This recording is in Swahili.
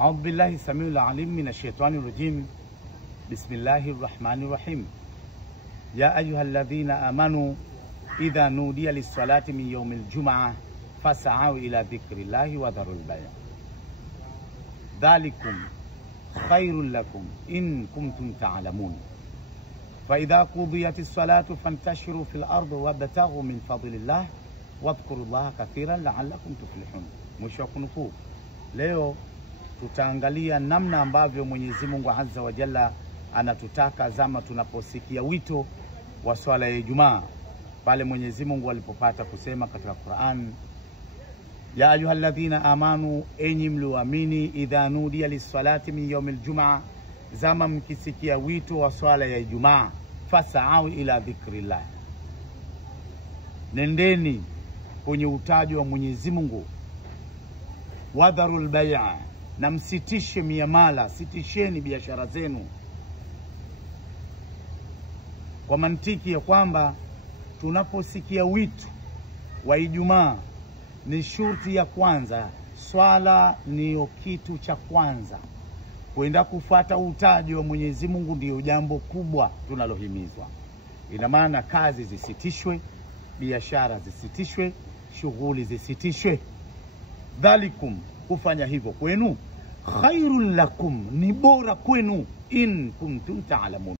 أعوذ بالله السميع العليم من الشيطان الرجيم. بسم الله الرحمن الرحيم. يا أيها الذين آمنوا إذا نودي للصلاة من يوم الجمعة فاسعوا إلى ذكر الله وذروا البيع ذلكم خير لكم إن كنتم تعلمون. فإذا قضيت الصلاة فانتشروا في الأرض وابتغوا من فضل الله واذكروا الله كثيرا لعلكم تفلحون. Mwisho wa kunukuu. Leo tutaangalia namna ambavyo Mwenyezi Mungu Azza wa Jalla anatutaka zama tunaposikia wito wa swala ya Ijumaa, pale Mwenyezi Mungu alipopata kusema katika Qur'an, ya ayyuhalladhina amanu, enyi mlioamini, idha nudiya lis-salati min yawmil jumaa, zama mkisikia wito wa swala ya Ijumaa, fas'au ila dhikrillah, nendeni kwenye utajo wa Mwenyezi Mungu, wadharul bai'a, na msitishe miamala, sitisheni biashara zenu. Kwa mantiki ya kwamba tunaposikia wito wa Ijumaa ni shurti ya kwanza, swala ni kitu cha kwanza. Kwenda kufuata utajo wa Mwenyezi Mungu ndio jambo kubwa tunalohimizwa. Ina maana kazi zisitishwe, biashara zisitishwe, shughuli zisitishwe. Dhalikum, kufanya hivyo kwenu, khairul lakum, ni bora kwenu, in kuntum ta'lamun.